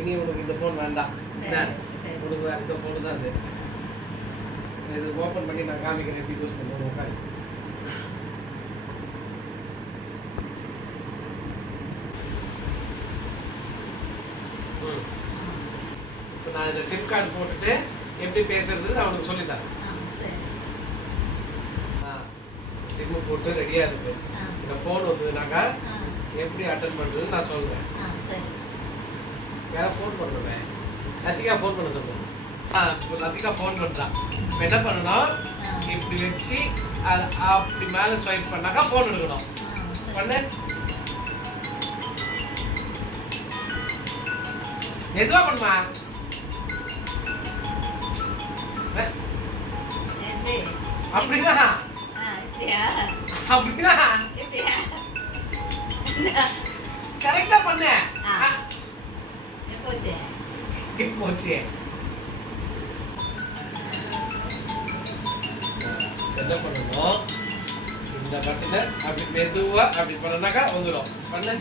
இனி உனக்கு இந்த ஃபோன் வேண்டாம். உனக்கு வேறு இந்த ஃபோனு தான் இது. இது ஓப்பன் பண்ணி நான் காமிக்கிறேன் எப்படி யூஸ் பண்ணுவோம். உட்காரு. இப்போ நான் இதில் சிம் கார்டு போட்டுட்டு எப்படி பேசுறது நான் உனக்கு சொல்லித்தரேன். சிம்மு போட்டு ரெடியாக இருக்கு. இந்த ஃபோன் வந்ததுனாக்கா எப்படி அட்டன் பண்ணுறதுன்னு நான் சொல்கிறேன். யாரும் ஃபோன் பண்ணுவேன். லத்திகா ஃபோன் பண்ண சொல்லுவேன். இப்போ லத்திகா ஃபோன் பண்ணுறான். இப்போ என்ன பண்ணணும், இப்படி வச்சு அப்படி மேலே ஸ்வைப் பண்ணாக்கா ஃபோன் எடுக்கணும். பண்ணு. எதுவா பண்ணுமா? அப்படிதான் அப்படிதான் கரெக்டா பண்ண. போச்சு. என்ன பண்ணணும், இந்த பட்டனை அப்படி மெதுவா அப்படி பண்ணனாக்கா வந்துடும். பண்ணு.